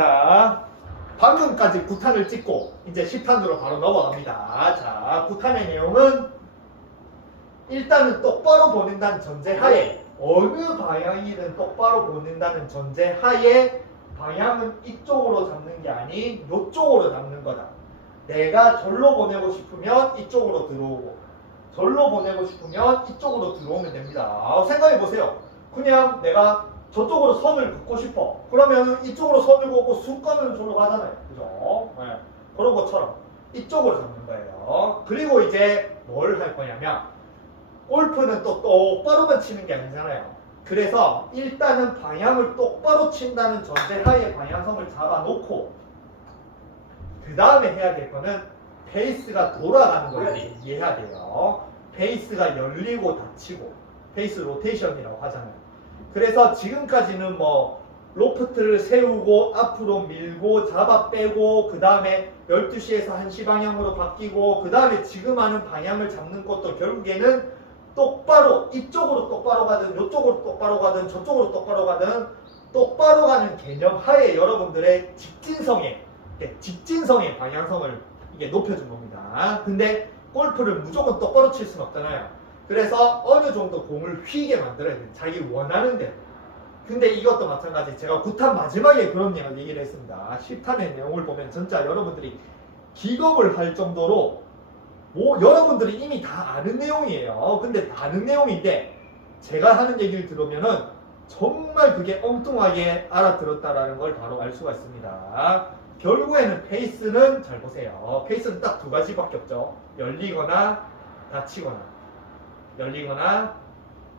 자, 방금까지 9탄을 찍고 이제 10탄으로 바로 넘어갑니다. 자, 9탄의 내용은 일단은 똑바로 보낸다는 전제하에 어느 방향이든 똑바로 보낸다는 전제하에 방향은 이쪽으로 잡는 게 아닌 이쪽으로 잡는 거다. 내가 절로 보내고 싶으면 이쪽으로 들어오고 절로 보내고 싶으면 이쪽으로 들어오면 됩니다. 생각해 보세요. 그냥 내가 저쪽으로 선을 긋고 싶어. 그러면 이쪽으로 선을 긋고 쑥 가면 저로 가잖아요. 그죠? 네. 그런 것처럼 이쪽으로 잡는 거예요. 그리고 이제 뭘 할 거냐면 골프는 또 똑바로만 치는 게 아니잖아요. 그래서 일단은 방향을 똑바로 친다는 전제하에 방향성을 잡아놓고 그 다음에 해야 될 거는 페이스가 돌아가는 걸 이해해야 돼요. 페이스가 열리고 닫히고 페이스 로테이션이라고 하잖아요. 그래서 지금까지는 뭐 로프트를 세우고 앞으로 밀고 잡아 빼고 그 다음에 12시에서 1시 방향으로 바뀌고 그 다음에 지금 하는 방향을 잡는 것도 결국에는 똑바로 이쪽으로 똑바로 가든 이쪽으로 똑바로 가든 저쪽으로 똑바로 가든 똑바로 가는 개념 하에 여러분들의 직진성의 방향성을 이게 높여준 겁니다. 근데 골프를 무조건 똑바로 칠 수는 없잖아요. 그래서 어느 정도 공을 휘게 만들어야 돼요. 자기 원하는 대로. 근데 이것도 마찬가지. 제가 9탄 마지막에 그런 얘기를 했습니다. 10탄의 내용을 보면 진짜 여러분들이 기겁을 할 정도로 여러분들이 이미 다 아는 내용이에요. 근데 아는 내용인데 제가 하는 얘기를 들으면은 정말 그게 엉뚱하게 알아들었다라는 걸 바로 알 수가 있습니다. 결국에는 페이스는 잘 보세요. 페이스는 딱 두 가지밖에 없죠. 열리거나 닫히거나. 열리거나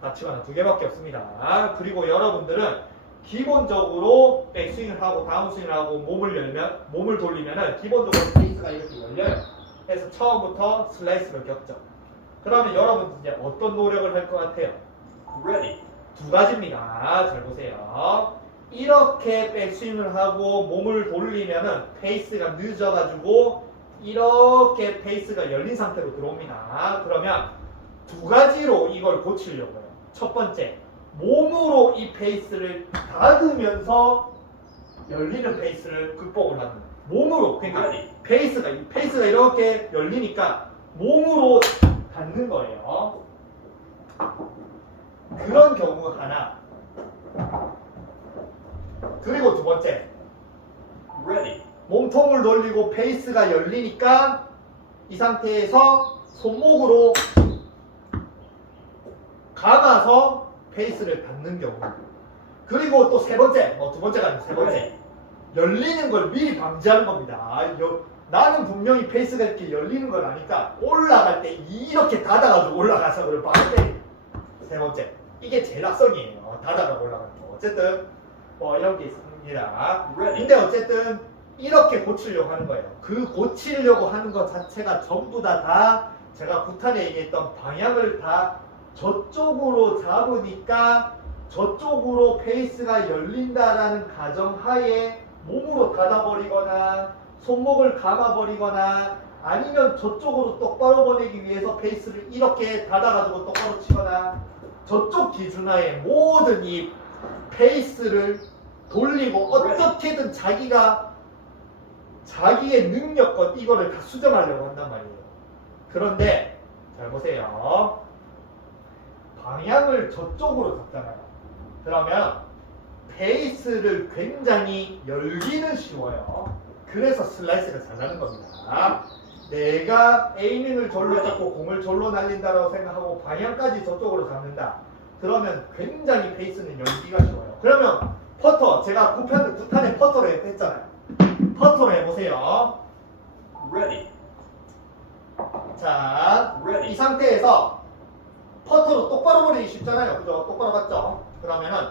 닫히거나 두 개밖에 없습니다. 그리고 여러분들은 기본적으로 백스윙을 하고 다운스윙을 하고 몸을 돌리면은 기본적으로 페이스가 이렇게 열려요. 그래서 처음부터 슬라이스를 겪죠. 그러면 여러분 이제 어떤 노력을 할 것 같아요? 두 가지입니다. 잘 보세요. 이렇게 백스윙을 하고 몸을 돌리면은 페이스가 늦어가지고 이렇게 페이스가 열린 상태로 들어옵니다. 그러면 두 가지로 이걸 고치려고 해요. 첫 번째, 몸으로 이 페이스를 닫으면서 열리는 페이스를 극복을 하는 거예요. 몸으로, 그러니까 페이스가 이렇게 열리니까 몸으로 닫는 거예요. 그런 경우 하나. 그리고 두 번째, 몸통을 돌리고 페이스가 열리니까 이 상태에서 손목으로 감아서 페이스를 닫는 경우. 그리고 또 세 번째, 두 번째가 아니고 세 번째, 열리는 걸 미리 방지하는 겁니다. 나는 분명히 페이스가 이렇게 열리는 걸 아니까 올라갈 때 이렇게 닫아가지고 올라가서 그걸 바로 때리는. 세 번째, 이게 제일 악성이에요. 닫아가고 올라가는 거. 어쨌든 이런 게 있습니다. 근데 어쨌든 이렇게 고치려고 하는 거예요. 그 고치려고 하는 것 자체가 전부 다 제가 9탄에 얘기했던 방향을 다 저쪽으로 잡으니까 저쪽으로 페이스가 열린다라는 가정하에 몸으로 닫아버리거나 손목을 감아버리거나 아니면 저쪽으로 똑바로 보내기 위해서 페이스를 이렇게 닫아가지고 똑바로 치거나 저쪽 기준하에 모든 이 페이스를 돌리고 어떻게든 자기의 능력껏 이거를 다 수정하려고 한단 말이에요. 그런데 잘 보세요. 방향을 저쪽으로 잡잖아요. 그러면 페이스를 굉장히 열기는 쉬워요. 그래서 슬라이스가 잘 나는 겁니다. 내가 에이밍을 절로 잡고 공을 절로 날린다고 생각하고 방향까지 저쪽으로 잡는다. 그러면 굉장히 페이스는 열기가 쉬워요. 그러면 퍼터, 제가 9탄에 퍼터를 했잖아요. 퍼터를 해보세요. 자, 이 상태에서 퍼터로 똑바로 보내기 쉽잖아요. 그죠? 똑바로 봤죠? 그러면은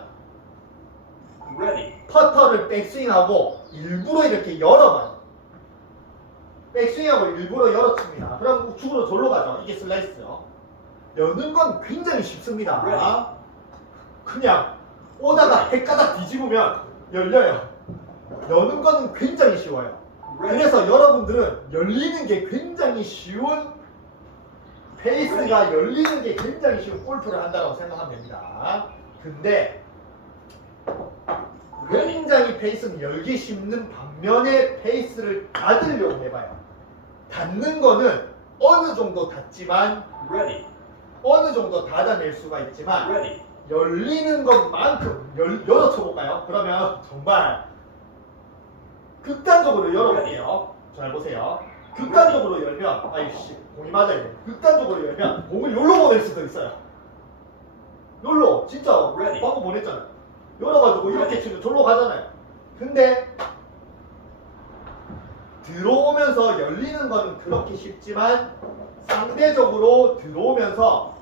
퍼터를 백스윙하고 일부러 이렇게 열어봐요. 백스윙하고 일부러 열어칩니다. 그럼 우측으로 절로 가죠. 이게 슬라이스죠. 여는 건 굉장히 쉽습니다. 그냥 오다가 헷가닥 뒤집으면 열려요. 여는 거는 굉장히 쉬워요. 그래서 여러분들은 열리는 게 굉장히 쉬운 페이스가 열리는 게 굉장히 쉬운 골프를 한다고 생각하면 됩니다. 근데 굉장히 페이스는 열기 쉽는 반면에 페이스를 닫으려고 해봐요. 닫는 거는 어느 정도 닫지만 어느 정도 닫아낼 수가 있지만 열리는 것만큼 열어 쳐볼까요? 그러면 정말 극단적으로 열어볼게요. 잘 보세요. 극단적으로 열면 아이씨 공이 맞아야 돼. 극단적으로 열면 공을 여기로 보낼 수도 있어요. 여기로 진짜 방금 보냈잖아요. 열어가지고 이렇게 치면 절로 가잖아요. 근데 들어오면서 열리는 거는 그렇게 쉽지만 상대적으로 들어오면서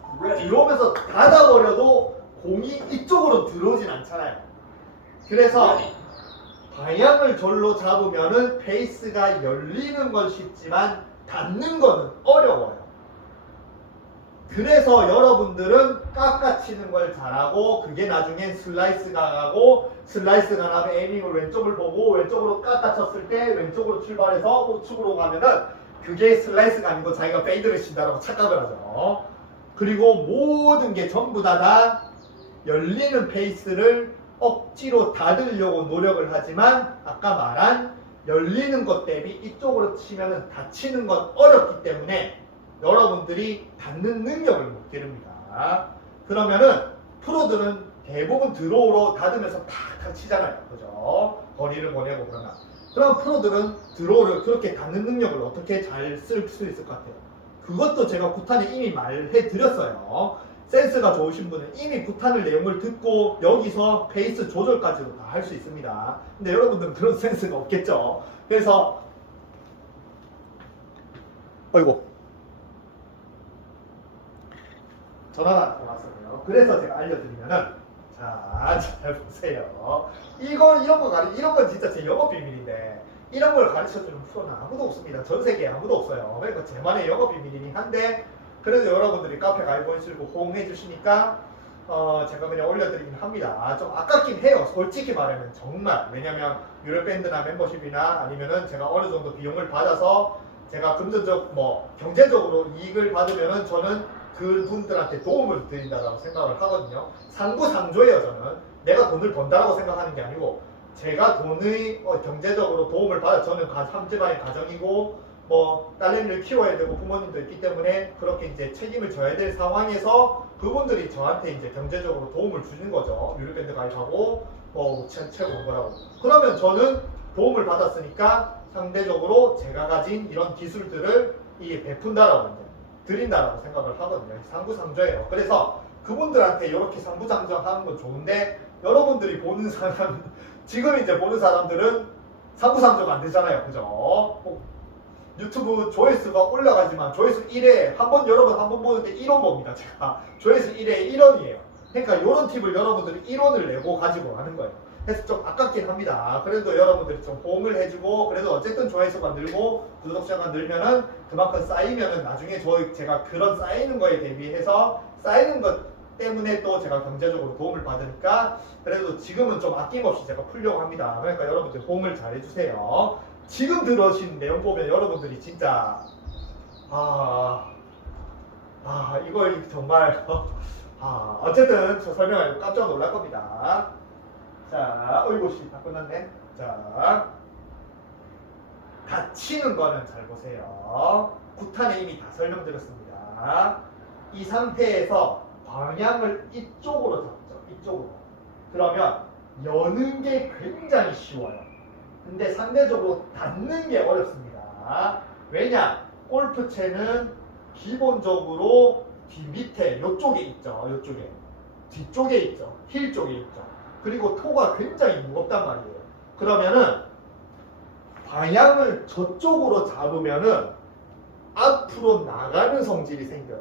닫아버려도 공이 이쪽으로 들어오진 않잖아요. 그래서 방향을 절로 잡으면은 페이스가 열리는 건 쉽지만 닫는 거는 어려워요. 그래서 여러분들은 깎아치는 걸 잘하고 그게 나중엔 슬라이스가 가고 슬라이스가 나면 에이밍을 왼쪽을 보고 왼쪽으로 깎아쳤을 때 왼쪽으로 출발해서 우측으로 가면은 그게 슬라이스가 아니고 자기가 페이드를 친다라고 착각을 하죠. 그리고 모든 게 전부 다 열리는 페이스를 억지로 닫으려고 노력을 하지만 아까 말한 열리는 것 대비 이쪽으로 치면은 닫히는 건 어렵기 때문에 여러분들이 닫는 능력을 못 기릅니다. 그러면은 프로들은 대부분 드로우로 닫으면서 탁탁 치잖아요. 그죠? 거리를 보내고 그러면. 그럼 프로들은 드로우를 그렇게 닫는 능력을 어떻게 잘 쓸 수 있을 것 같아요? 그것도 제가 구탄에 이미 말해드렸어요. 센스가 좋으신 분은 이미 구탄을 내용을 듣고 여기서 페이스 조절까지도 다 할 수 있습니다. 근데 여러분들은 그런 센스가 없겠죠. 그래서 어이구 전화가 왔어요. 그래서 제가 알려드리면은 자, 잘 보세요. 이런 건 진짜 제 영업 비밀인데 이런 걸 가르쳐주는 프로는 아무도 없습니다. 전 세계에 아무도 없어요. 그러니까 제만의 영업 비밀이긴 한데 그래도 여러분들이 카페 가입해주시고 호응해 주시니까 제가 그냥 올려드리긴 합니다. 좀 아깝긴 해요. 솔직히 말하면 정말. 왜냐면 유럽밴드나 멤버십이나 아니면은 제가 어느 정도 비용을 받아서 제가 금전적 경제적으로 이익을 받으면은 저는 그분들한테 도움을 드린다고 생각을 하거든요. 상부상조예요. 저는 내가 돈을 번다라고 생각하는 게 아니고 제가 돈의 경제적으로 도움을 받아 저는 3집안의 가정이고 딸내미를 키워야 되고 부모님도 있기 때문에 그렇게 이제 책임을 져야 될 상황에서 그분들이 저한테 이제 경제적으로 도움을 주는 거죠. 유료밴드 가입하고 최고 온 거라고. 그러면 저는 도움을 받았으니까 상대적으로 제가 가진 이런 기술들을 베푼다라고 이제 드린다라고 생각을 하거든요. 상부상조예요. 그래서 그분들한테 이렇게 상부상조하는 건 좋은데 여러분들이 보는 사람 지금 이제 보는 사람들은 상부상조가 안 되잖아요. 그죠? 유튜브 조회수가 올라가지만 조회수 1회 여러분 한 번 보는데 1원 봅니다. 제가 조회수 1회 1원이에요. 그러니까 이런 팁을 여러분들이 1원을 내고 가지고 가는 거예요. 그래서 좀 아깝긴 합니다. 그래도 여러분들이 좀 호응을 해주고 그래도 어쨌든 조회수가 늘고 구독자가 늘면은 그만큼 쌓이면은 나중에 제가 그런 쌓이는 거에 대비해서 쌓이는 것 때문에 또 제가 경제적으로 도움을 받으니까 그래도 지금은 좀 아낌없이 제가 풀려고 합니다. 그러니까 여러분들 호응을 잘 해주세요. 지금 들으신 내용 보면 여러분들이 진짜 이걸 정말 어쨌든 저 설명하고 깜짝 놀랄 겁니다. 자, 어이구 다 끝났네. 자, 닫히는 거는 잘 보세요. 구탄에 이미 다 설명드렸습니다. 이 상태에서 방향을 이쪽으로 잡죠. 이쪽으로. 그러면 여는 게 굉장히 쉬워요. 근데 상대적으로 닫는 게 어렵습니다. 왜냐? 골프채는 기본적으로 뒤 밑에 요쪽에 있죠. 요쪽에. 뒤쪽에 있죠. 힐 쪽에 있죠. 그리고 토가 굉장히 무겁단 말이에요. 그러면은 방향을 저쪽으로 잡으면은 앞으로 나가는 성질이 생겨요.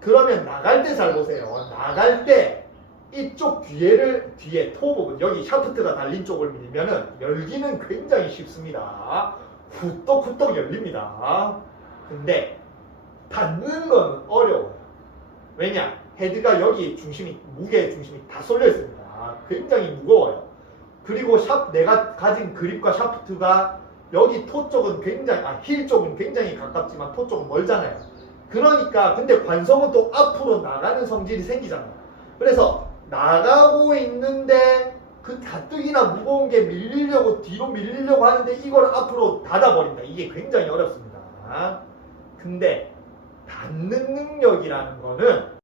그러면 나갈 때 잘 보세요. 나갈 때 이쪽 뒤에 토 부분, 여기 샤프트가 달린 쪽을 밀면은 열기는 굉장히 쉽습니다. 후떡후떡 열립니다. 근데 닫는 건 어려워요. 왜냐? 헤드가 여기 무게 중심이 다 쏠려 있습니다. 굉장히 무거워요. 그리고 내가 가진 그립과 샤프트가 여기 토 쪽은 힐 쪽은 굉장히 가깝지만 토 쪽은 멀잖아요. 그러니까 근데 관성은 또 앞으로 나가는 성질이 생기잖아요. 그래서 나가고 있는데 그 가뜩이나 무거운 게 밀리려고 뒤로 밀리려고 하는데 이걸 앞으로 닫아버린다. 이게 굉장히 어렵습니다. 근데 닫는 능력이라는 거는